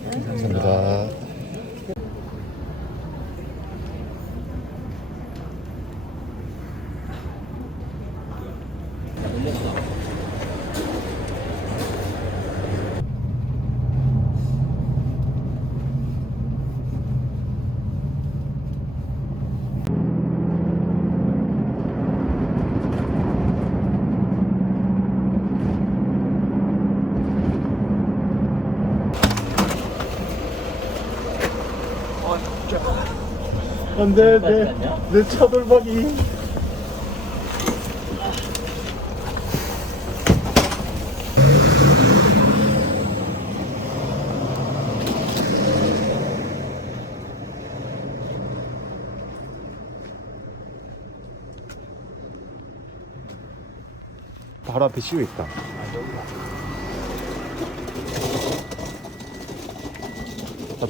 감사합니다. 안돼, 내 차돌박이. 바로 앞에 CU 있다.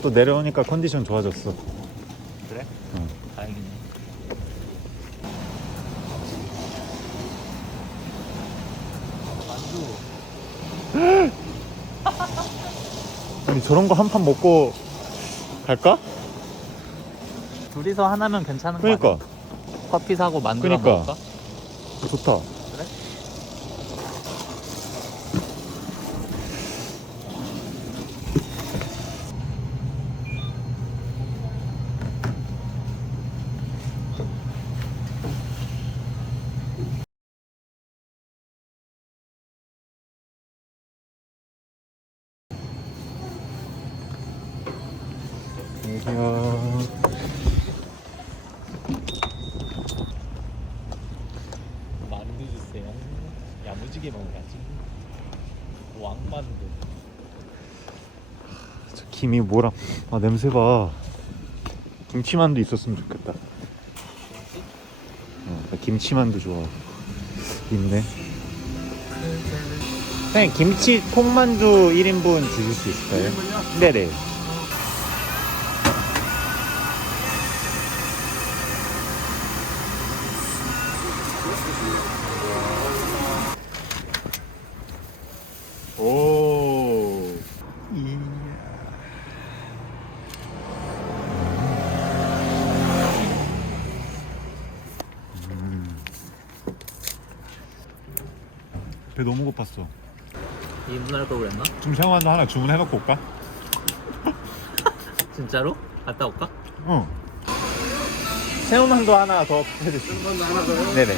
또 내려오니까 컨디션 좋아졌어. 그래? 응. 다행이네. 만두. 아니 저런 거 한 판 먹고 갈까? 둘이서 하나면 괜찮은 거 그러니까. 아니야? 커피 사고 만두랑 그러니까. 먹을까? 좋다. 그래? 여기요. 만두 주세요. 야무지게 먹어야지. 왕만두. 저 김이 뭐랑, 아 냄새 봐. 김치만두 있었으면 좋겠다. 나 김치만두 좋아. 있네. 선생님 김치 통만두 1인분 주실 수 있을까요? 1인분요? 네네. 오. 배 너무 고팠어. 2인분 할 걸 그랬나? 좀 새우만두 하나 주문해놓고 올까? 진짜로? 갔다 올까? 응. 새우만두 하나 더 해주세요. 새우만두 하나 더요? 네네.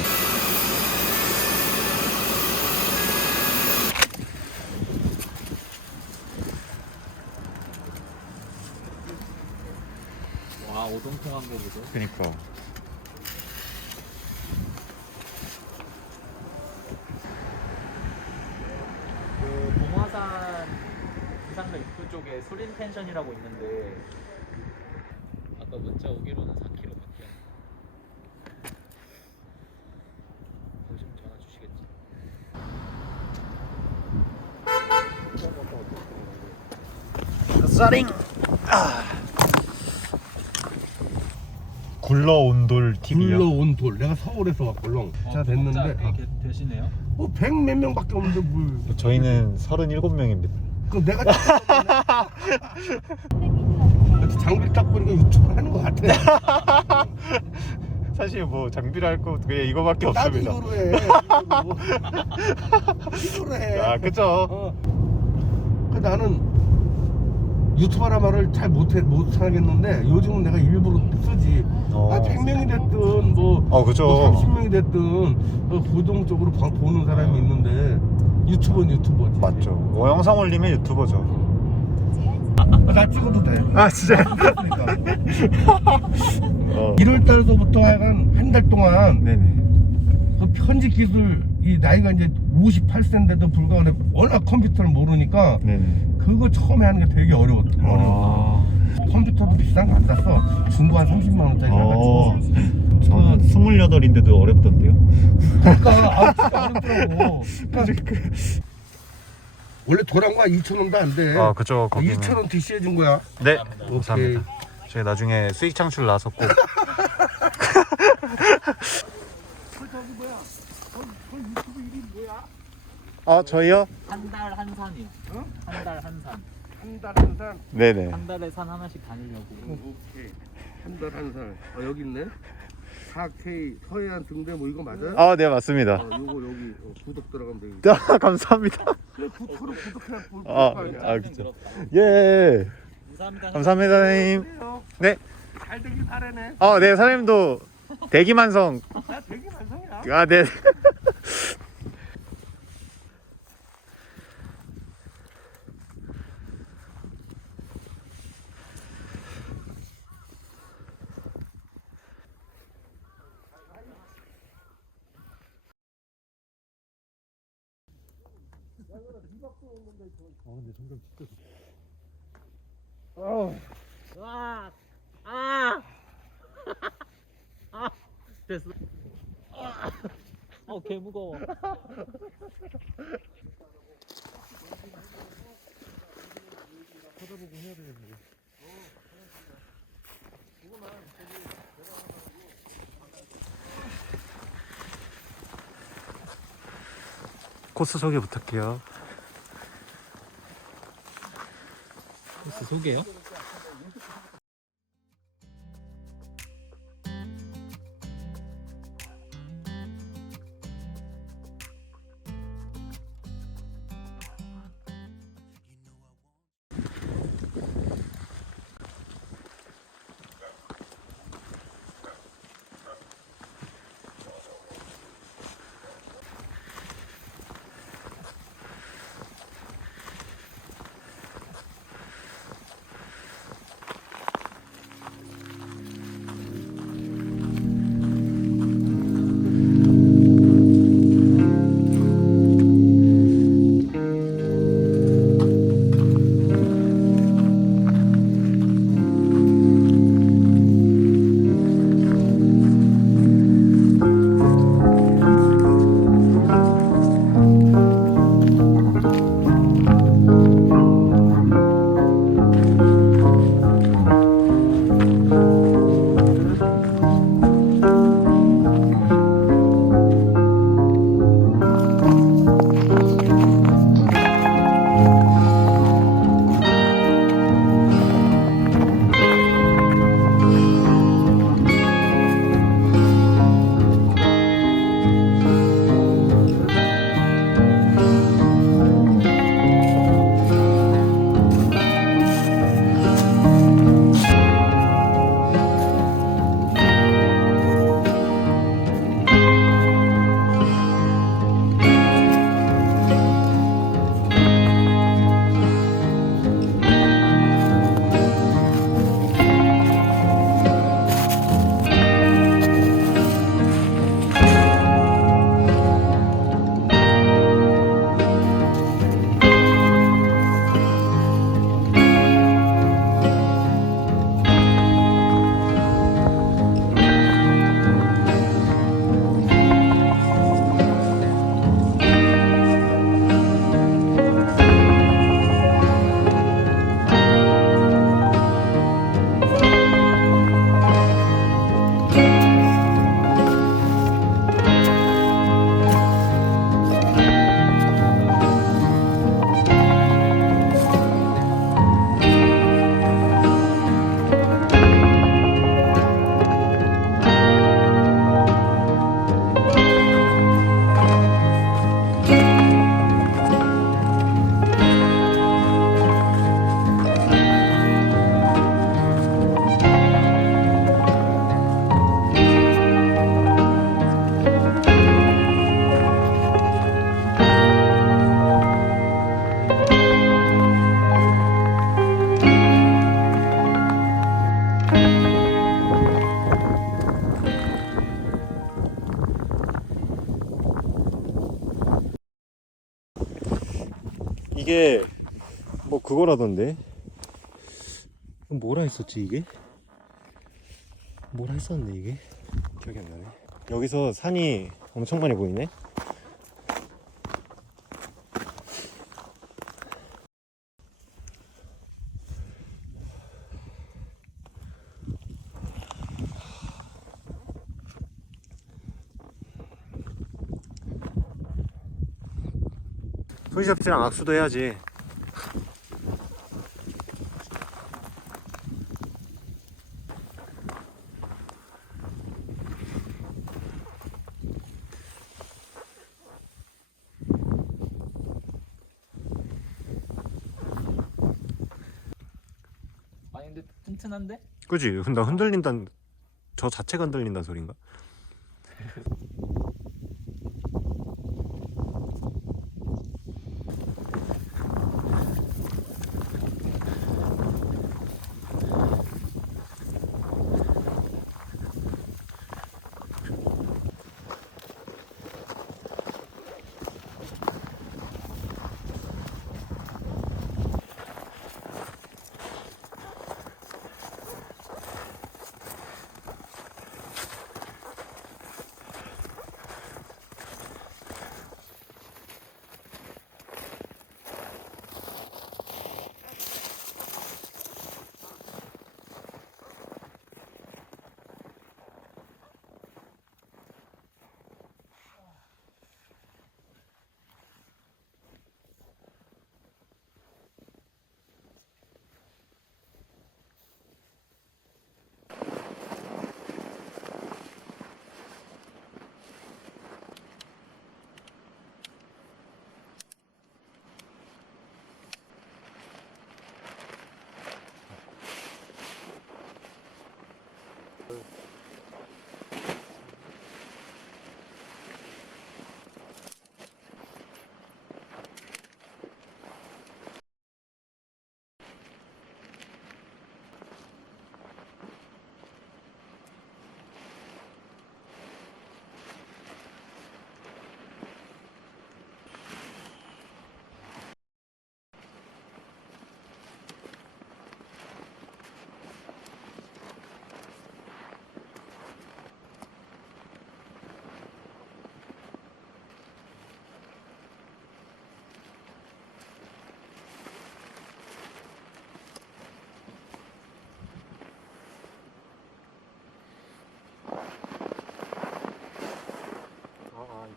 와, 오동통한 거 보죠. 그니까. 그 봉화산 이상로 입구 쪽에 수린 펜션이라고 있는데 아까 문자 오기로는 4km밖에 오시면 전화 주시겠지. 사링. 굴러온 돌 TV요. 굴러온 돌. 내가 서울에서 왔걸롱. 자 됐는데 되시네요. 뭐 100몇 명밖에 없는데 뭘. 저희는 37명입니다. 그 내가 장비 딱 보니까 유튜브 하는 것 같아. 사실 뭐 장비를 할 거 그냥 이거밖에 나도 없습니다. 이거로 해. 이거로 해. 아 그쵸. 그 나는 유튜버라 말을 잘 못 하겠는데 요즘은 내가 일부러 쓰지. 아 100명이 됐든 뭐 그죠. 30명이 됐든 고정적으로 보는 사람이 있는데 유튜버는 유튜버지. 맞죠. 뭐 영상 올리면 유튜버죠. 나 찍어도 돼. 아 진짜. 그러니까. 1월 1월 달서부터 한 달 동안 네네. 그 편집 기술 이 나이가 이제 58세인데도 불구하고 워낙 컴퓨터를 모르니까 네네. 그거 처음에 하는 게 되게 어려웠어. 컴퓨터도 비싼 거 안 샀어. 중고 한 30만 원짜리 사가지고. 저는 28인데도 어렵던데요. 그러니까 진짜 어렵더라고. 그러니까 원래 도랑과 2,000원도 안 돼. 아 그죠. 거기는. 1,000원 DC해 준 거야. 네. 오케이. 감사합니다. 저희 나중에 수익 창출 나서 꼭. 유튜브 이름이 뭐야? 아 저희요? 한 달 한산이요. 한 달 한산. 한 달 한 살. 네네. 한 달에 산 하나씩 다니려고. 오케이. 한 달 한 살. 여기 있네. 4K 서해안 등대 뭐 이거 맞아요? 아, 네, 맞습니다. 요거 여기 구독 들어가면 되겠다. 아, 감사합니다. 서로 구독해야 볼 아, 거야. 아, 그쵸. 예. 감사합니다. 감사합니다, 선생님. 그래요. 네. 잘 되길 바라네. 네, 사장님도 대기만성. 나 되게 만성이야. 아, 네. 와, 아, 아, 됐어. 개 무거워. 코스 소개 부탁해요. 코스 소개요? 이게 뭐 그거라던데. 뭐라 했었지 이게? 뭐라 했었는데 이게? 기억이 안 나네. 여기서 산이 엄청 많이 보이네. 손시접지랑 악수도 해야지. 튼튼한데? 그지? 근데 흔들린다는 저 자체가 흔들린다는 소린가?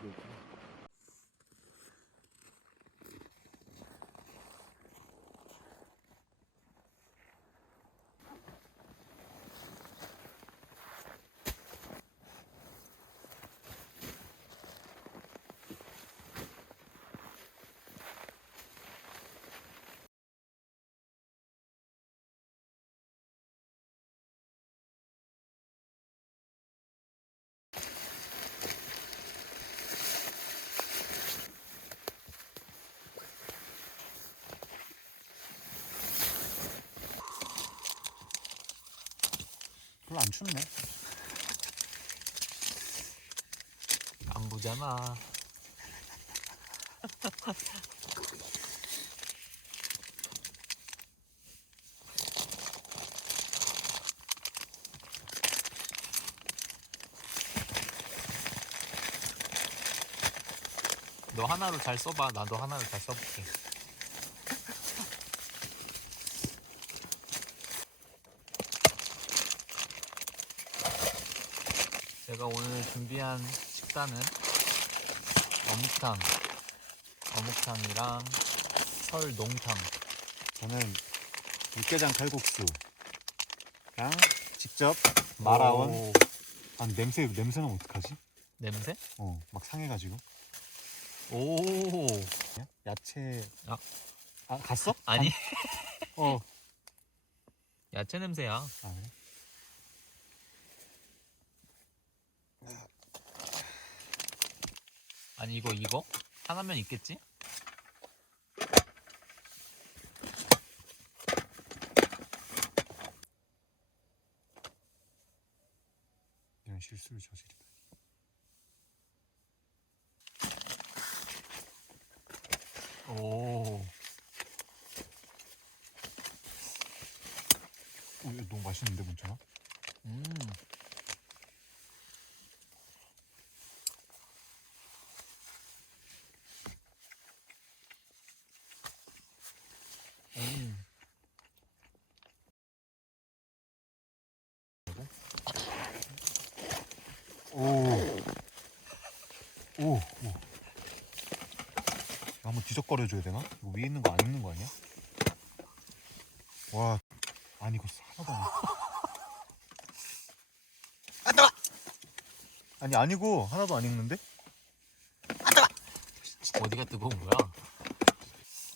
이게 별로 안 춥네. 안 보잖아. 너 하나로 잘 써봐. 나도 하나로 잘 써볼게. 제가 오늘 준비한 식단은 어묵탕이랑 설농탕. 저는 육개장 칼국수랑 직접 말아온. 오, 아, 냄새는 어떡하지? 냄새? 막 상해가지고. 오, 야채. 아. 갔어? 아니. 어. 야채 냄새야. 아, 그래? 아니 이거 하나면 있겠지? 이런 실수를 저지르다. 오, 이거 너무 맛있는데, 문천아? 음, 음. 오. 오. 한번 뒤적거려줘야 되나? 이거 위에 있는 거 안 익는 거 아니야? 와, 안 익었어. 하나도 안 익었어. 안 나와! 아니, 아니고 하나도 안 익는데? 어디가 뜨거운 거야?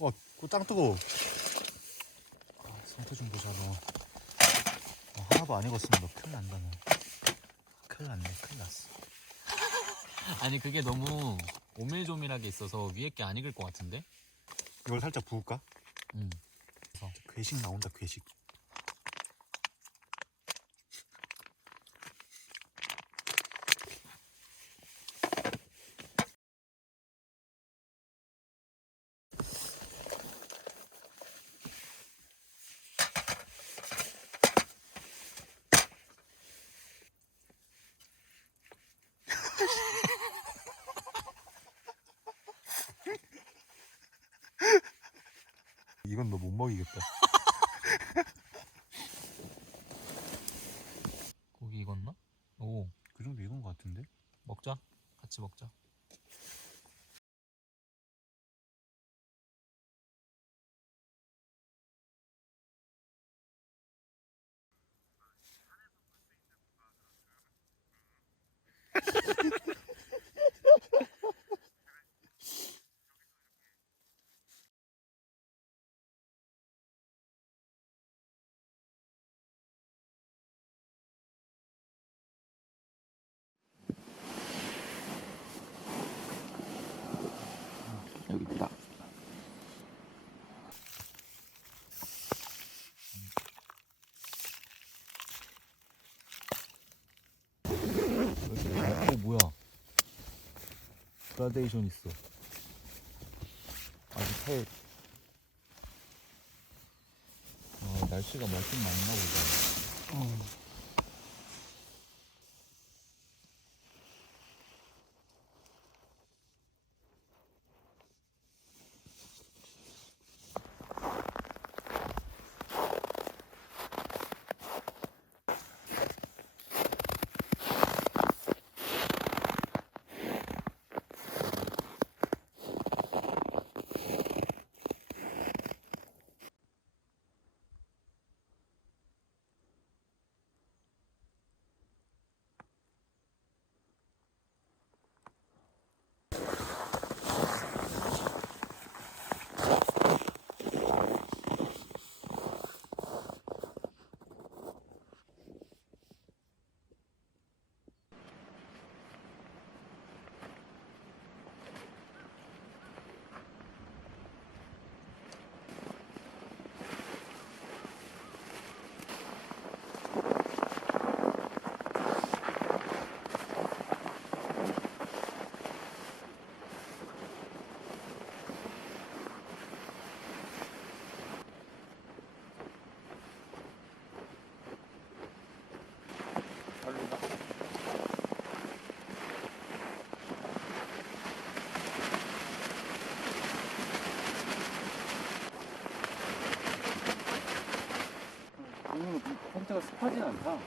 와, 그거 짱 뜨거워. 아, 상태 좀 보자, 너. 하나도 안 익었으면 너 큰일 난다 너. 큰일 났네. 큰일 났어. 아니 그게 너무 오밀조밀하게 있어서 위에 게 안 익을 것 같은데? 이걸 살짝 부을까? 응. 괴식 나온다 괴식. 이건 너 못 먹이겠다. 고기 익었나? 오, 그 정도 익은 것 같은데? 먹자. 같이 먹자. 여기 있다. 뭐야? 그라데이션 있어. 아직 해. 날씨가 맑긴 맑나 보다. 상태가 습하진 않다.